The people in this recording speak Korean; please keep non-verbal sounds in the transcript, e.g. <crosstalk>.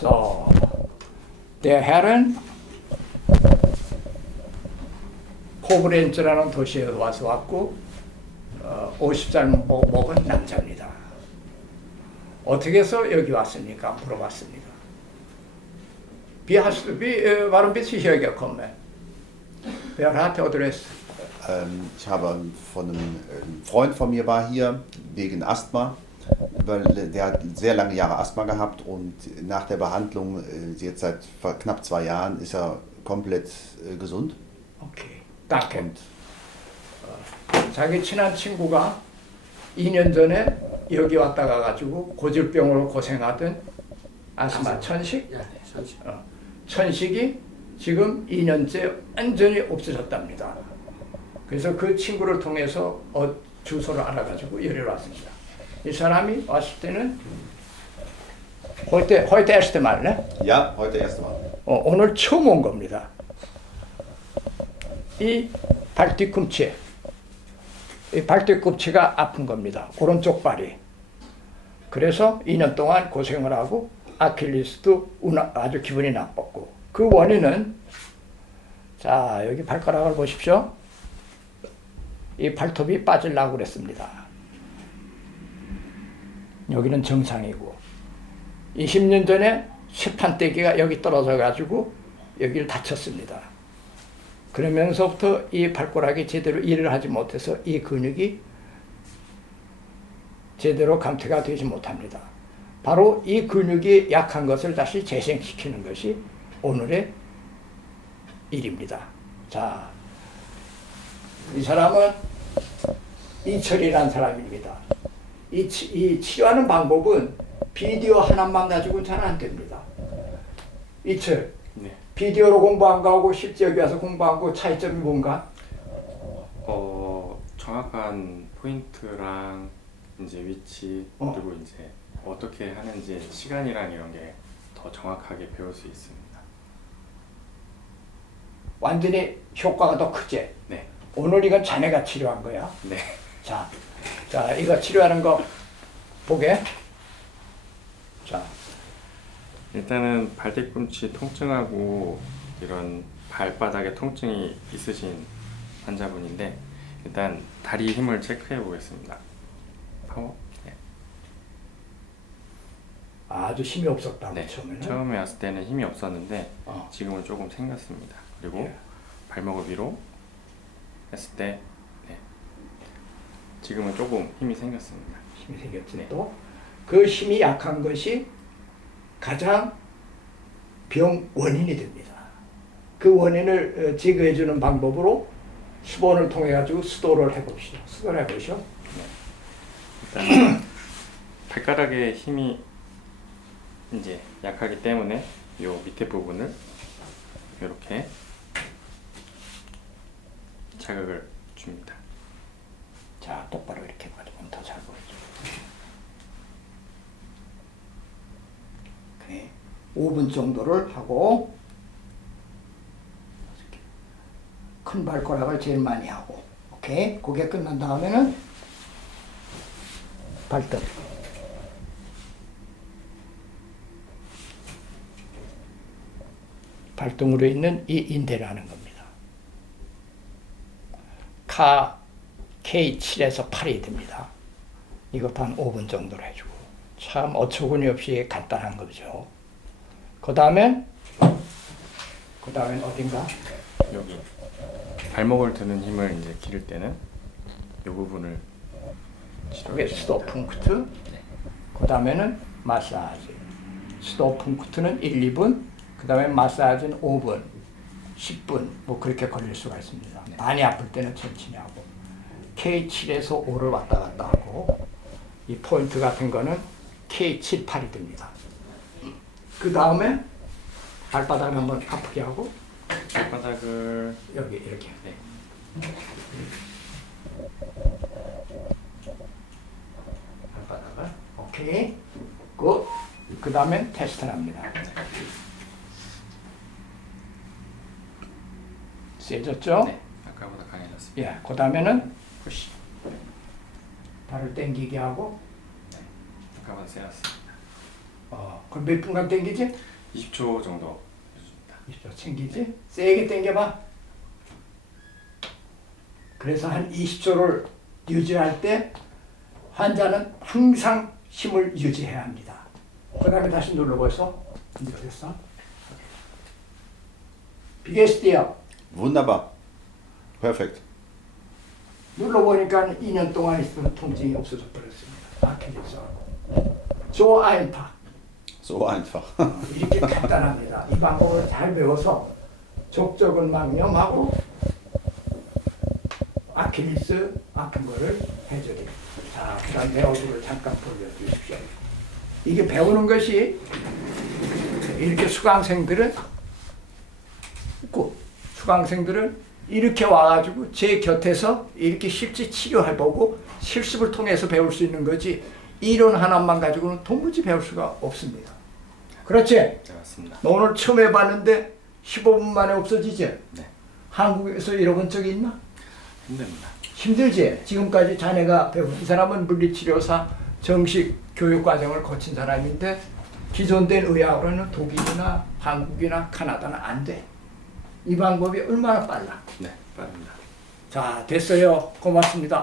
So, der Herren 코브렌츠라는 도시에 와서 왔고 어, 50살 먹- 먹은 남자입니다. 어떻게 해서 여기 왔습니까? 물어봤습니다. Wie, äh, warum bist du hierher gekommen? Wer hat Adresse? Ähm, ich habe von einem ähm, Freund von mir war hier wegen Asthma, weil der hat sehr lange Jahre Asthma gehabt und nach der Behandlung, äh, jetzt seit knapp zwei Jahren, ist er komplett äh, gesund. 오케이. danke. Und 자기 친한 친구가 2년 전에 여기 왔다 가 가지고 고질병으로 고생하던 아스마 천식 예, 네, 선식. 어, 천식이 지금 2년째 완전히 없어졌답니다. 그래서 그 친구를 통해서 어, 주소를 알아가지고 여기 왔습니다. 이 사람이 왔을 때는 heute heute erste Mal, 네? ja, heute erste Mal. 어, 오늘 처음 온 겁니다. 이 발 뒤꿈치, 이 발 뒤꿈치가 아픈 겁니다. 오른쪽 발이. 그래서 2년 동안 고생을 하고 아킬리스도 우나- 아주 기분이 나빴고 그 원인은 자 여기 발가락을 보십시오. 이 발톱이 빠질라고 그랬습니다. 여기는 정상이고 20년 전에 시판대기가 여기 떨어져 가지고 여기를 다쳤습니다. 그러면서부터 이 발가락이 제대로 일을 하지 못해서 이 근육이 제대로 감퇴가 되지 못합니다. 바로 이 근육이 약한 것을 다시 재생시키는 것이 오늘의 일입니다. 자, 이 사람은 이철이라는 사람입니다. 이, 치, 이 치료하는 방법은 비디오 하나만 가지고는 잘 안 됩니다. 이철, 네. 비디오로 공부한 거하고 실제 여기 와서 공부한 거 차이점이 뭔가? 어 정확한 포인트랑 이제 위치 어. 그리고 이제 어떻게 하는지 시간이랑 이런 게 더 정확하게 배울 수 있습니다. 완전히 효과가 더 크지? 네, 오늘 이건 자네가 치료한 거야. 네. 자, 자, 이거 치료하는 거 보게. 자, 일단은 발뒤꿈치 통증하고 이런 발바닥에 통증이 있으신 환자분인데 일단 다리 힘을 체크해 보겠습니다. 파워. 네. 아주 힘이 없었다고 네. 처음에는. 처음에 왔을 때는 힘이 없었는데 어. 지금은 조금 생겼습니다. 그리고 예. 발목을 위로 했을 때 네. 지금은 조금 힘이 생겼습니다. 힘이 생겼지 네. 또. 그 힘이 약한 것이 가장 병 원인이 됩니다. 그 원인을 어, 제거해 주는 방법으로 수본을 통해 가지고 수도를 해보시죠. 수도를 해보시죠. 일단 <clears throat> 발가락에 힘이 이제 약하기 때문에 요 밑에 부분을 이렇게 자극을 줍니다. 자, 똑바로 이렇게 가지고 더잘 보이죠. 그래. 5분 정도를 하고 큰 발가락을 제일 많이 하고 오케이 그게 끝난 다음에는 발등 발등으로 있는 이 인대라는 겁니다. 카 K7에서 8이 됩니다. 이것도 한 5분 정도로 해주고. 참 어처구니 없이 간단한 거죠. 그 다음엔 그 다음엔 어딘가? 여기. 발목을 드는 힘을 이제 기를 때는 이 부분을 그게 치료해 스톱 줍니다. punk트? 그 다음에는 마사지. 스톱 punk트는 1, 2분 그 다음에 마사지는 5분 10분 뭐 그렇게 걸릴 수가 있습니다. 많이 아플 때는 천천히 하고 K7에서 5를 왔다 갔다 하고 이 포인트 같은 거는 K7, 8이 됩니다 그 다음에 발바닥을 한번 아프게 하고 발바닥을 여기 이렇게 네. 발바닥을 오케이 굿. 그 다음엔 테스트를 합니다. 세졌죠? 네. 아까보다 강해졌습니다. 예, 그 다음에는 푸시. 네. 네. 네. 발을 당기게 하고 아까보다 세웠습니다. 어, 그럼 몇 분간 당기지? 20초 정도 해줍니다. 이쪽 챙기지? 세게 당겨봐. 그래서 한 20초를 유지할 때 환자는 항상 힘을 유지해야 합니다. 그 다음에 다시 눌러보소. 이제 됐어. 비게스티요. Wunderbar. Perfekt. 눌러보니까 2년 동안 있던 통증이 없어져 버렸습니다. 아킬레스. 조 아인파. So einfach. 이렇게 간단합니다. 이 방법을 잘 배워서 족저근막염하고 아킬리스 아픈 거를 해줘요. 자, 그 다음 내 얼굴을 잠깐 보여주십시오. 이게 배우는 것이 이렇게 수강생들은 있고 수강생들은 이렇게 와가지고 제 곁에서 이렇게 실제 치료해보고 실습을 통해서 배울 수 있는 거지 이론 하나만 가지고는 도무지 배울 수가 없습니다. 그렇지? 네, 맞습니다. 너 오늘 처음 해봤는데 15분 만에 없어지지? 네. 한국에서 잃어본 적이 있나? 힘듭니다. 힘들지? 지금까지 자네가 배운 이 사람은 물리치료사 정식 교육 과정을 거친 사람인데 기존된 의학으로는 독일이나 한국이나 카나다는 안 돼. 이 방법이 얼마나 빨라. 네, 빠릅니다. 자, 됐어요. 고맙습니다.